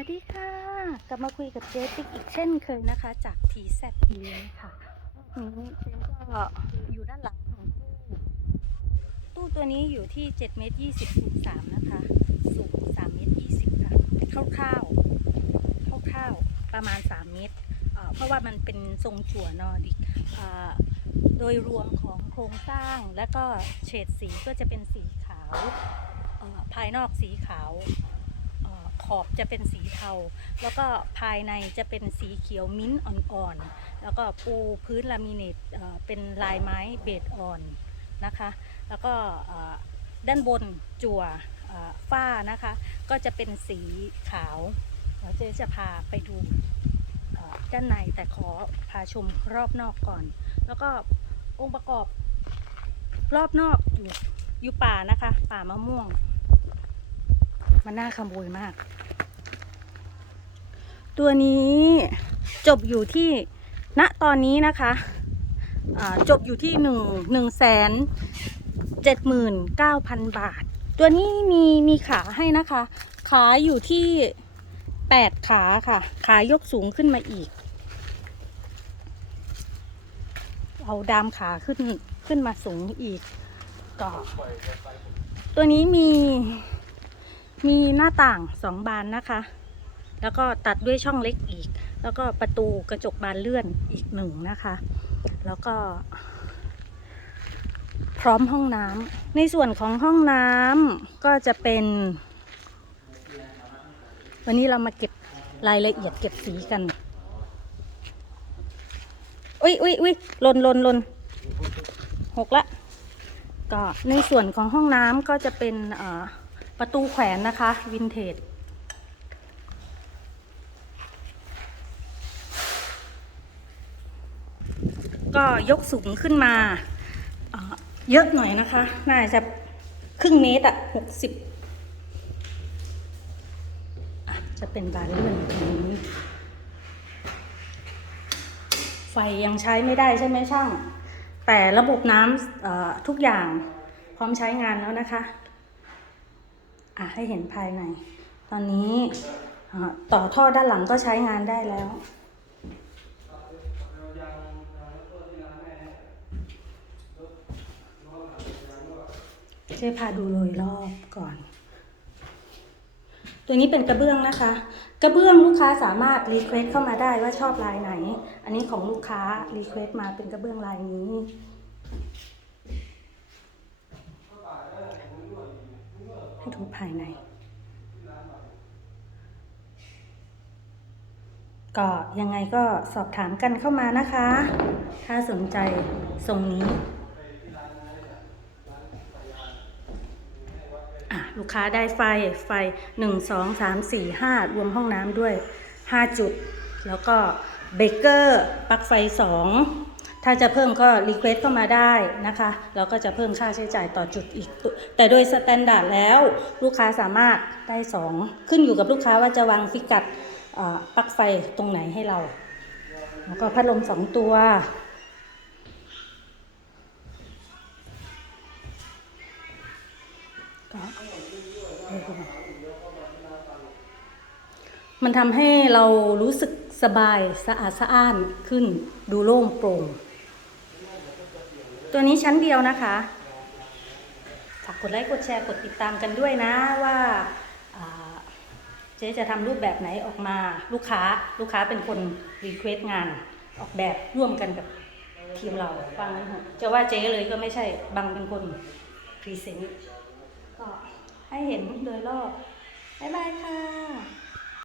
วัสดีค่ะ กลับมาคุยกับเจ๊ติ๊กอีกเช่นเคยนะคะ จาก TZ e ค่ะนี้เจ๊ก็อยู่ด้านหลังของตู้ตู้ตัวนี้อยู่ที่7เมตร20คูณ3นะคะ สูง3เมตร20ค่ะคร่าวๆคร่าวๆประมาณ 3 เมตร เพราะว่ามันเป็นทรงจั่วนอดิกโดยรวมของโครงสร้างและก็เฉดสีก็จะเป็นสีขาวภายนอกสีขาว ขอบจะเป็นสีเทา แล้วก็ภายในจะเป็นสีเขียวมิ้นท์อ่อนๆ แล้วก็ปูพื้นลามิเนตเป็นลายไม้เบสอ่อนนะคะ แล้วก็ด้านบนจั่วฝ้านะคะ ก็จะเป็นสีขาวเดี๋ยวเจ๊จะพาไปดูด้านในแต่ขอพาชมรอบนอกก่อน แล้วก็องค์ประกอบรอบนอกอยู่อยู่ป่านะคะ ป่ามะม่วง มันน่าขโมยมาก ตัวนี้จบอยู่ที่ณตอนนี้นะคะจบอยู่ที่หนึ่งหนึ่งแสนเจ็ดหมื่นเก้าพันบาท ตัวนี้มีมีขาให้นะคะ ขาอยู่ที่แปดขาค่ะ ขายกสูงขึ้นมาอีก เอาดามขาขึ้นขึ้นมาสูงอีกก็ตัวนี้มีมีหน้าต่างสองบานนะคะ แล้วก็ตัดด้วยช่องเล็กอีก แล้วก็ประตูกระจกบานเลื่อนอีกหนึ่งนะคะ แล้วก็ พร้อมห้องน้ำในส่วนของห้องน้ำก็จะเป็น วันนี้เรามาเก็บรายละเอียดเก็บสีกัน อุ้ยอุ้ยอุ้ยลนลนลนหกละ ก็ในส่วนของห้องน้ำก็จะเป็นประตูแขวนนะคะ วินเทจ ก็ยกสูงขึ้นมา เยอะหน่อยนะคะ น่าจะครึ่งเมตรอะหกสิบจะเป็นบานเลื่อนแบบนี้ ไฟยังใช้ไม่ได้ใช่ไหมช่าง แต่ระบบน้ำทุกอย่างพร้อมใช้งานแล้วนะคะอะให้เห็นภายใน ตอนนี้ต่อท่อด้านหลังก็ใช้งานได้แล้ว เจ๊พาดูโดยรอบก่อน ตัวนี้เป็นกระเบื้องนะคะ กระเบื้องลูกค้าสามารถรีเควสเข้ามาได้ว่าชอบลายไหน อันนี้ของลูกค้ารีเควสมาเป็นกระเบื้องลายนี้ให้ดูภายใน ก็ยังไงก็สอบถามกันเข้ามานะคะ ถ้าสนใจทรงนี้ อะ ลูกค้าได้ไฟไฟ 1 2 3 4 5 รวมห้องน้ำด้วย 5 จุด แล้วก็เบเกอร์ปลั๊กไฟ 2 ถ้าจะเพิ่มก็รีเควสเข้ามาได้นะคะแล้วก็จะเพิ่มค่าใช้จ่ายต่อจุดอีกตัวแต่โดยสแตนดาร์ดแล้วลูกค้าสามารถได้ 2 ขึ้นอยู่กับลูกค้าว่าจะวางฟิกัดปลั๊กไฟตรงไหนให้เรา แล้วก็พัดลม 2 ตัว มันทำให้เรารู้สึกสบายสะอาดสะอ้านขึ้นดูโล่งโปร่ง ตัวนี้ชั้นเดียวนะคะฝากกดไลค์กดแชร์กดติดตามกันด้วยนะว่าเจ๊จะทำรูปแบบไหนออกมาลูกค้าลูกค้าเป็นคนรีเควสงานออกแบบร่วมกันกับทีมเราฟังนั้นจะว่าเจ๊เลยก็ไม่ใช่บังเป็นคนพรีเซนต์ ก็ให้เห็นโดยรอบ บ๊ายบายค่ะ